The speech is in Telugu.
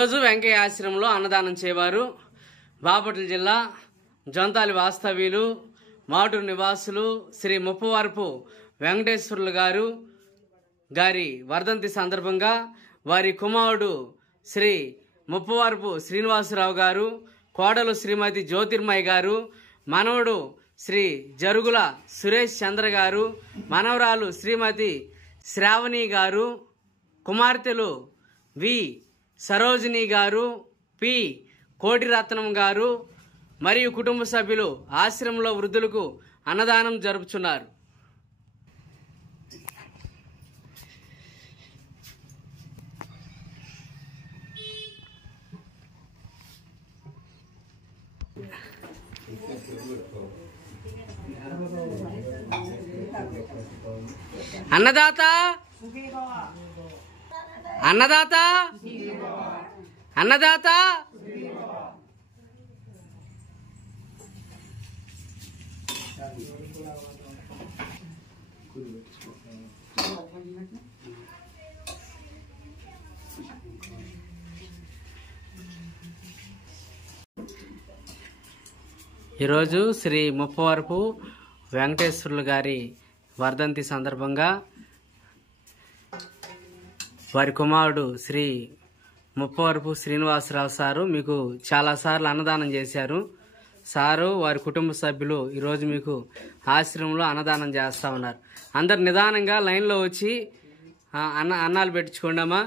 రోజు వెంకయ్య ఆశ్రమంలో అన్నదానం చేయవారు బాపట్ల జిల్లా జొంతాలి వాస్తవ్యులు మాటూరు నివాసులు శ్రీ ముప్పవరపు వెంకటేశ్వర్లు గారి వర్ధంతి సందర్భంగా వారి కుమారుడు శ్రీ ముప్పవరపు శ్రీనివాసరావు గారు, కోడలు శ్రీమతి జ్యోతిర్మయ్య గారు, మనవడు శ్రీ జరుగుల సురేష్ చంద్ర గారు, మనవరాలు శ్రీమతి శ్రావణి గారు, కుమార్తెలు వి సరోజిని గారు, పి కోటిరత్నం గారు మరియు కుటుంబ సభ్యులు ఆశ్రమంలో వృద్ధులకు అన్నదానం జరుపుచున్నారు. అన్నదాత అన్నదాత అన్నదాత ఈరోజు శ్రీ ముప్పవరపు వెంకటేశ్వర్లు గారి వర్ధంతి సందర్భంగా వారి కుమారుడు శ్రీ ముప్పవరపు శ్రీనివాసరావు సారు మీకు చాలాసార్లు అన్నదానం చేశారు. సారు వారి కుటుంబ సభ్యులు ఈరోజు మీకు ఆశ్రమంలో అన్నదానం చేస్తూ ఉన్నారు. అందరు నిదానంగా లైన్లో వచ్చి అన్నాలు పెట్టించుకోండి అమ్మా.